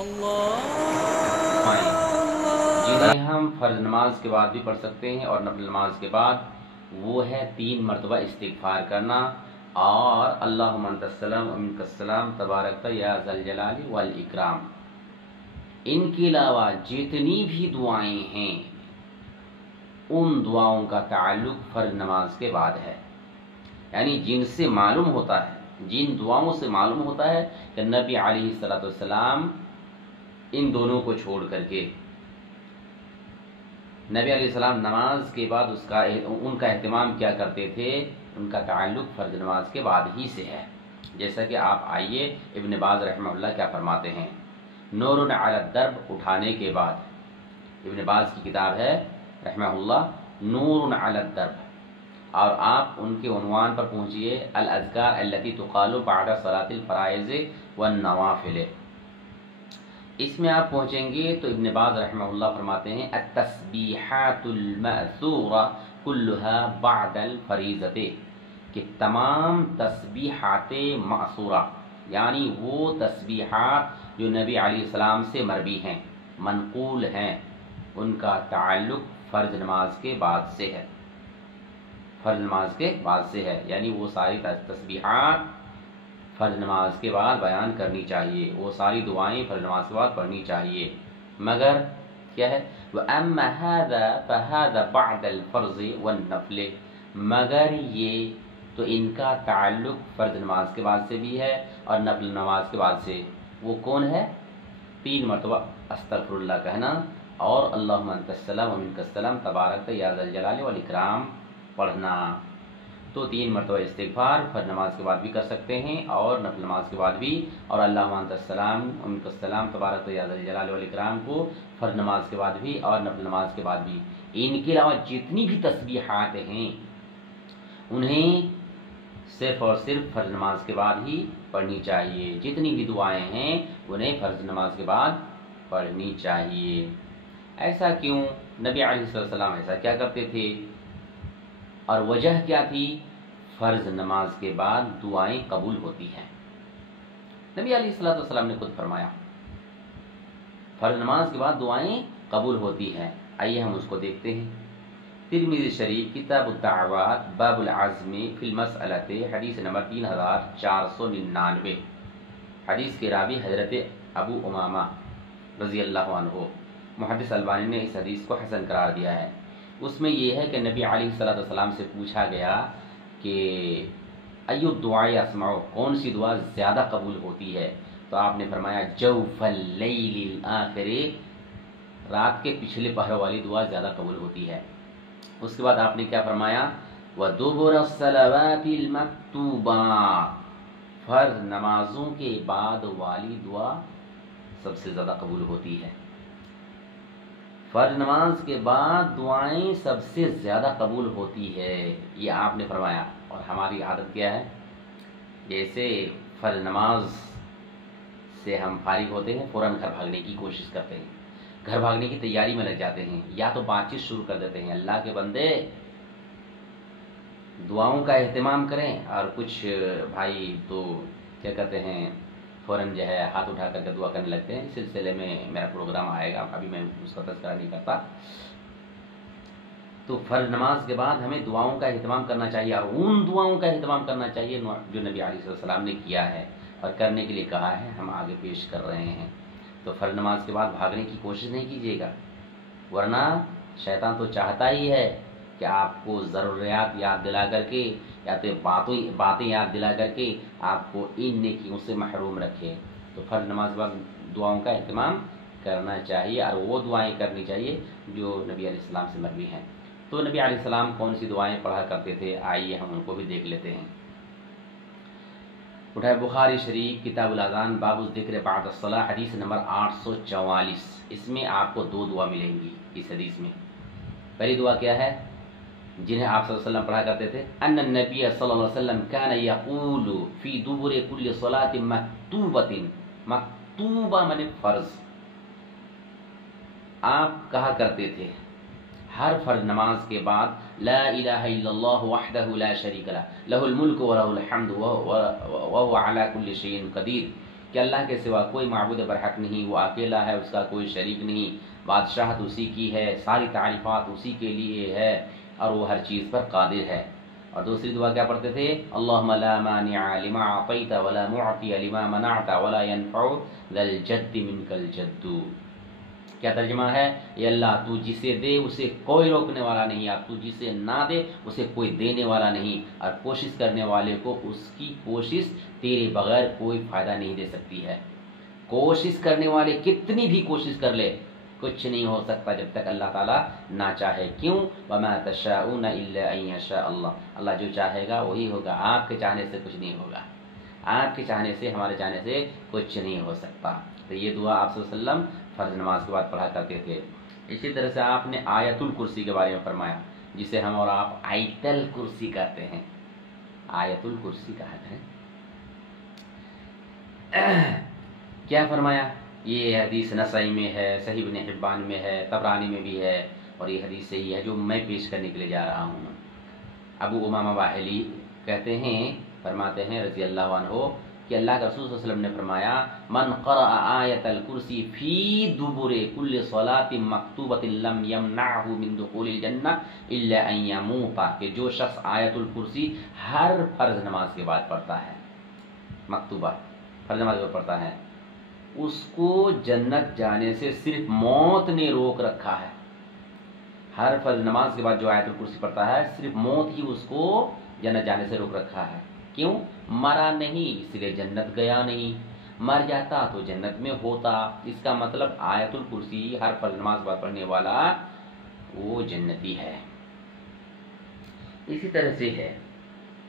دعائیں جنہیں ہم فرض نماز کے بعد بھی پڑھ سکتے ہیں اور نفل نماز کے بعد، وہ ہے 3 مرتبہ استغفار کرنا اور اللہم انت السلام و منک السلام تبارک یا ذا الجلال والاکرام۔ ان کے علاوہ جتنی بھی دعائیں ہیں ان دعاؤں کا تعلق فرض نماز کے بعد ہے، یعنی جن سے معلوم ہوتا ہے، جن دعاؤں سے معلوم ہوتا ہے کہ نبی علیہ الصلوۃ والسلام ان دونوں کو چھوڑ کر کے، نبی علیہ السلام نماز کے بعد ان کا اہتمام کیا کرتے تھے، ان کا تعلق فرض نماز کے بعد ہی سے ہے۔ جیسا کہ آپ آئیے ابن باز رحمہ اللہ کیا فرماتے ہیں، نور علی الدرب اٹھانے کے بعد، ابن باز کی کتاب ہے رحمہ اللہ نور علی الدرب، اور آپ ان کے عنوان پر پہنچیے الاذکار التي تقال بعد صلاۃ الفرائض والنوافل۔ اس میں آپ پہنچیں گے تو ابن باز رحمہ اللہ فرماتے ہیں التسبیحات المأثورہ كلها بعد الفریضۃ، کہ تمام تسبیحات معصورہ یعنی وہ تسبیحات جو نبی علیہ السلام سے مروی ہیں، منقول ہیں، ان کا تعلق فرض نماز کے بعد سے ہے، فرض نماز کے بعد سے ہے، یعنی وہ ساری تسبیحات فرض نماز کے بعد بیان کرنی چاہیے، وہ ساری دعائیں فرض نماز کے بعد پڑھنی چاہیے، مگر کیا ہے وَأَمَّا هَذَا فَهَذَا بَعْدَ الْفَرْضِ وَالنَّفْلِ، مگر یہ تو ان کا تعلق فرض نماز کے بعد سے بھی ہے اور نفل نماز کے بعد سے۔ وہ کون ہے؟ 3 مرتبہ استغفر اللہ کہنا اور اللہم انت السلام و منک السلام تبارک یا ذا الجلال والاکرام پڑھنا۔ تو 3 مرتبہ استغفار فرض نماز کے بعد بھی کر سکتے ہیں اور نفل نماز کے بعد بھی، اور اللہم انت السلام و منک السلام تبارک یا ذا الجلال والاکرام کو فرض نماز کے بعد بھی اور نفل نماز کے بعد بھی۔ ان کے علاوہ جتنی بھی تسبیحات ہیں انہیں صرف اور صرف فرض نماز کے بعد ہی پڑھنی چاہیے، جتنی بھی دعائیں ہیں انہیں فرض نماز کے بعد پڑھنی چاہیے۔ ایسا کیوں؟ نبی علیہ السلام ایسا کیا کرتے تھے اور وجہ کیا تھی؟ فرض نماز کے بعد دعائیں قبول ہوتی ہیں۔ نبی علیہ السلام نے خود فرمایا فرض نماز کے بعد دعائیں قبول ہوتی ہیں۔ آئیے ہم اس کو دیکھتے ہیں۔ ترمذی شریف کتاب الدعوات باب العزم فی المسألۃ، حدیث نمبر 3499، حدیث کے راوی حضرت ابو امامہ رضی اللہ عنہ۔ محدث البانی نے اس حدیث کو حسن قرار دیا ہے۔ اس میں یہ ہے کہ نبی علیہ السلام سے پوچھا گیا کہ ای الدعاء اسمع، کون سی دعا زیادہ قبول ہوتی ہے؟ تو آپ نے فرمایا جوف اللیل الآخر، رات کے پچھلے پہر والی دعا زیادہ قبول ہوتی ہے۔ اس کے بعد آپ نے کیا فرمایا وَدُبُرَ الصَّلَوَاتِ الْمَكْتُوبَاتِ، فرض نمازوں کے بعد والی دعا سب سے زیادہ قبول ہوتی ہے۔ فرض نماز کے بعد دعائیں سب سے زیادہ قبول ہوتی ہے، یہ آپ نے فرمایا۔ اور ہماری عادت کیا ہے، جیسے فرض نماز سے ہم فارغ ہوتے ہیں فوراً گھر بھاگنے کی کوشش کرتے ہیں، گھر بھاگنے کی تیاری میں لگ جاتے ہیں، یا تو بات چیت شروع کر دیتے ہیں اللہ کے بندے دعاؤں کا اہتمام کریں، اور کچھ بھائی تو کیا کہتے ہیں فوراً جو ہے ہاتھ اٹھا کر کے دعا کرنے لگتے ہیں۔ اس سلسلے میں میرا پروگرام آئے گا، ابھی میں اس کا تذکرہ نہیں کرتا۔ تو فرض نماز کے بعد ہمیں دعاؤں کا اہتمام کرنا چاہیے، اور ان دعاؤں کا اہتمام کرنا چاہیے جو نبی علیہ السلام نے کیا ہے اور کرنے کے لیے کہا ہے، ہم آگے پیش کر رہے ہیں۔ تو فرض نماز کے بعد بھاگنے کی کوشش نہیں کیجیے گا، ورنہ شیطان تو چاہتا ہی ہے کہ آپ کو ضروریات یاد دلا کر کے یا تو باتیں یاد دلا کر کے آپ کو ان نیکیوں سے محروم رکھے۔ تو فرض نماز کے بعد دعاؤں کا اہتمام کرنا چاہیے، اور وہ دعائیں کرنی چاہیے جو نبی علیہ السلام سے مروی ہیں۔ تو نبی علیہ السلام کون سی دعائیں پڑھا کرتے تھے، آئیے ہم ان کو بھی دیکھ لیتے ہیں۔ اٹھائے بخاری شریف کتاب الاذان باب الذکر بعد الصلاۃ، حدیث نمبر 844۔ اس میں آپ کو 2 دعا ملیں گی اس حدیث میں۔ پہلی دعا کیا ہے جنہیں آپ صلی اللہ علیہ وسلم پڑھا کرتے تھے؟ ان النبی صلی اللہ علیہ وسلم کان یقول فی دبر کل صلاۃ مکتوبۃ، مکتوبہ من فرض، آپ کہا کرتے تھے ہر فرض نماز کے بعد لا الہ الا اللہ وحدہ لا شریک لہ، لہ الملک و لہ الحمد وہو علی کل شیء قدیر، کہ اللہ کے سوا کوئی معبود برحق نہیں، وہ اکیلا ہے، اس کا کوئی شریک نہیں، بادشاہت اسی کی ہے، ساری تعریفات اسی کے لیے ہے اور وہ ہر چیز پر قادر ہے۔ اور دوسری دعا کیا پڑھتے تھے؟ اللہم لا مانع لما اعطیت ولا معطی لما منعت ولا ينفع ذا الجد منک الجد۔ کیا ترجمہ ہے؟ اے اللہ تو جسے دے اسے کوئی روکنے والا نہیں، اور تو جسے نہ دے اسے کوئی دینے والا نہیں، اور کوشش کرنے والے کو اس کی کوشش تیرے بغیر کوئی فائدہ نہیں دے سکتی ہے۔ کوشش کرنے والے کتنی بھی کوشش کر لے، کچھ نہیں ہو سکتا جب تک اللہ تعالیٰ نہ چاہے۔ کیوں؟ وما تشاءون الا ان یشاء اللہ، اللہ جو چاہے گا وہی ہوگا، آپ کے چاہنے سے کچھ نہیں ہوگا، آپ کے چاہنے سے، ہمارے چاہنے سے کچھ نہیں ہو سکتا۔ تو یہ دعا آپ صلی اللہ علیہ وسلم فرض نماز کے بعد پڑھا کرتے تھے۔ اسی طرح سے آپ نے آیت الکرسی کے بارے میں فرمایا، جسے ہم اور آپ آیت الکرسی کہتے ہیں، آیت الکرسی کہتے ہیں۔ کیا فرمایا؟ یہ حدیث نسائی میں ہے، صحیح ابن حبان میں ہے، طبرانی میں بھی ہے، اور یہ حدیث صحیح ہے جو میں پیش کرنے کے لیے جا رہا ہوں۔ ابو امامہ باہلی کہتے ہیں، فرماتے ہیں رضی اللہ عنہ کہ اللہ کے رسول صلی اللہ علیہ وسلم نے فرمایا من قرأ آیت الکرسی فی دبر کل صلاۃ مکتوبۃ لم یمنعہ من دخول الجنہ الا ان یموت، کہ جو شخص آیت الکرسی ہر فرض نماز کے بعد پڑھتا ہے، مکتوبہ فرض نماز کے بعد پڑھتا ہے، اس کو جنت جانے سے صرف موت نے روک رکھا ہے۔ ہر فرض نماز کے بعد جو آیت الکرسی پڑھتا ہے، صرف موت ہی اس کو جنت جانے سے روک رکھا ہے۔ کیوں؟ مرا نہیں اس لیے جنت گیا نہیں، مر جاتا تو جنت میں ہوتا۔ اس کا مطلب آیت الکرسی ہر فرض نماز بعد پڑھنے والا وہ جنتی ہے۔ اسی طرح سے ہے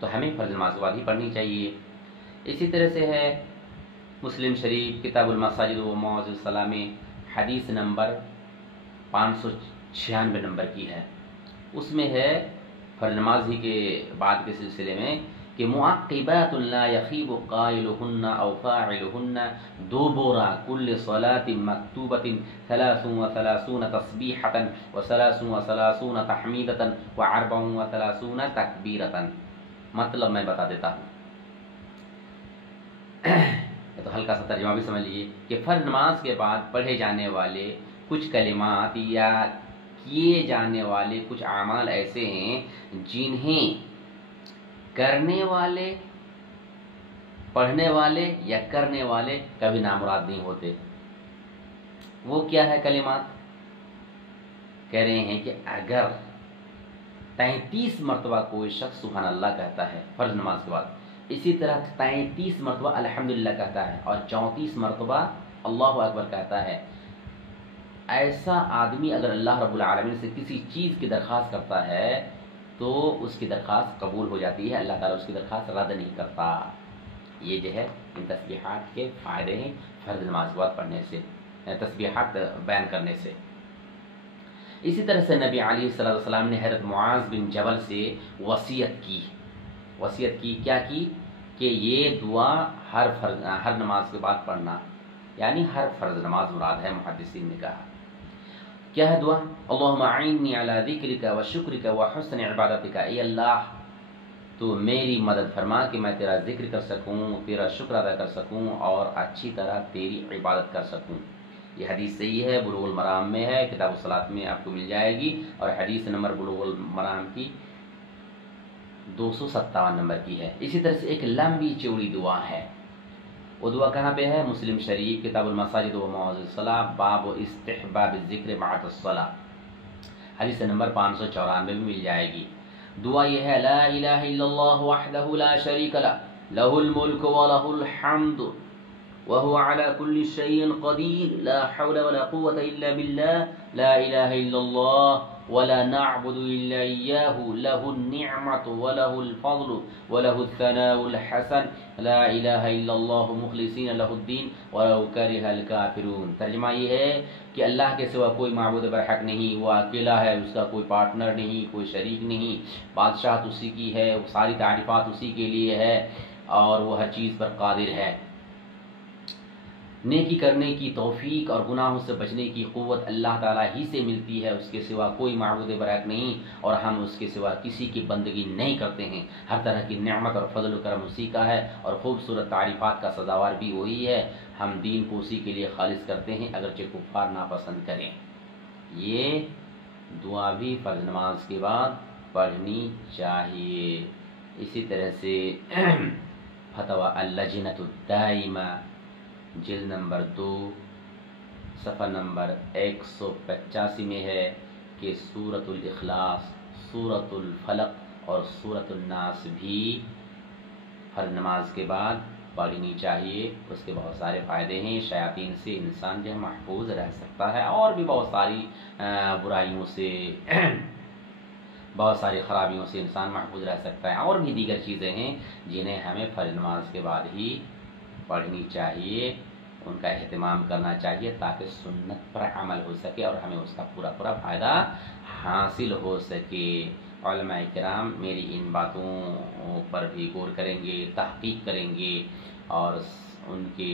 تو ہمیں فرض نماز کے بعد ہی پڑھنی چاہیے۔ اسی طرح سے ہے مسلم شریف کتاب المساجد و مواضع الصلاۃ میں حدیث نمبر 596 نمبر کی ہے، اس میں ہے فرض نماز ہی کے بعد کے سلسلے میں کہ معقبات لا یخیب قائلہن او فاعلہن دبر کل صلاۃ مکتوبۃ 33 تسبیحۃ و33 تحمیدۃ و34 تکبیرۃ۔ مطلب میں بتا دیتا ہوں، تو ہلکا سا ترجمہ بھی سمجھ لیجیے کہ فرض نماز کے بعد پڑھے جانے والے کچھ کلمات یا کیے جانے والے کچھ اعمال ایسے ہیں جنہیں کرنے والے، پڑھنے والے یا کرنے والے کبھی نامراد نہیں ہوتے۔ وہ کیا ہے کلمات؟ کہہ رہے ہیں کہ اگر 33 مرتبہ کوئی شخص سبحان اللہ کہتا ہے فرض نماز کے بعد، اسی طرح 33 مرتبہ الحمدللہ کہتا ہے اور 34 مرتبہ اللہ اکبر کہتا ہے، ایسا آدمی اگر اللہ رب العالمین سے کسی چیز کی درخواست کرتا ہے تو اس کی درخواست قبول ہو جاتی ہے، اللہ تعالیٰ اس کی درخواست رد نہیں کرتا۔ یہ جو ہے ان تسبیحات کے فائدے ہیں فرض نماز کے بعد پڑھنے سے، تسبیحات بیان کرنے سے۔ اسی طرح سے نبی علیہ الصلوۃ والسلام نے حضرت معاذ بن جبل سے وصیت کی، کیا کی؟ کہ یہ دعا ہر نماز کے بعد پڑھنا، یعنی ہر فرض نماز مراد ہے، محدثین نے کہا۔ کیا ہے دعا؟ اللہم اعنی علی ذکرک و شکرک و حسن عبادتک، اے اللہ تو میری مدد فرما کہ میں تیرا ذکر کر سکوں، تیرا شکر ادا کر سکوں اور اچھی طرح تیری عبادت کر سکوں۔ یہ حدیث صحیح ہے، بلوغ المرام میں ہے، کتاب الصلاۃ میں آپ کو مل جائے گی، اور حدیث نمبر بلوغ المرام کی 257 نمبر کی ہے۔ اسی طرح سے ایک لمبی چوڑی دعا ہے، وہ دعا کہاں پہ ہے؟ مسلم شریف کتاب المساجد و مواضع الصلاۃ باب استحباب الذکر بعد الصلاۃ، حدیث نمبر 594 میں مل جائے گی۔ دعا یہ ہے لا الہ الا اللہ وحدہ لا شریک لہ، لہ الملک ولہ الحمد وهو على كل شيء قدير، لا حول ولا قوة إلا بالله، لا إله إلا الله ولا نعبد إلا إياه، له النعمة وله الفضل وله الثناء الحسن، لا إله إلا الله مخلصين له الدين ولو كره الكافرون۔ ترجمہ یہ ہے کہ اللہ کے سوا کوئی معبود برحق نہیں، وہ اکیلا ہے، اس کا کوئی پارٹنر نہیں، کوئی شریک نہیں، بادشاہت اسی کی ہے، ساری تعریفات اسی کے لیے ہے اور وہ ہر چیز پر قادر ہے۔ نیکی کرنے کی توفیق اور گناہوں سے بچنے کی قوت اللہ تعالیٰ ہی سے ملتی ہے، اس کے سوا کوئی معبود برحق نہیں، اور ہم اس کے سوا کسی کی بندگی نہیں کرتے ہیں۔ ہر طرح کی نعمت اور فضل و کرم اسی کا ہے، اور خوبصورت تعریفات کا سزاوار بھی وہی ہے۔ ہم دین کو اسی کے لیے خالص کرتے ہیں، اگرچہ کفار ناپسند کریں۔ یہ دعا بھی فرض نماز کے بعد پڑھنی چاہیے۔ اسی طرح سے فتوی اللجنۃ الدائمہ جلد نمبر 2 صفحہ نمبر 185 میں ہے کہ سورۃ الاخلاص، سورۃ الفلق اور سورۃ الناس بھی فرض نماز کے بعد پڑھنی چاہیے۔ اس کے بہت سارے فائدے ہیں، شیاطین سے انسان جو ہے محفوظ رہ سکتا ہے، اور بھی بہت ساری برائیوں سے بہت ساری خرابیوں سے انسان محفوظ رہ سکتا ہے، اور بھی دیگر چیزیں ہیں جنہیں ہمیں فرض نماز کے بعد ہی پڑھنی چاہیے، ان کا اہتمام کرنا چاہیے تاکہ سنت پر عمل ہو سکے اور ہمیں اس کا پورا فائدہ حاصل ہو سکے۔ علماء کرام میری ان باتوں پر بھی غور کریں گے، تحقیق کریں گے، اور ان کے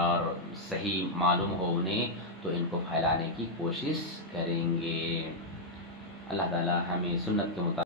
اور صحیح معلوم ہو انہیں تو ان کو پھیلانے کی کوشش کریں گے۔ اللہ تعالی ہمیں سنت کے مطابق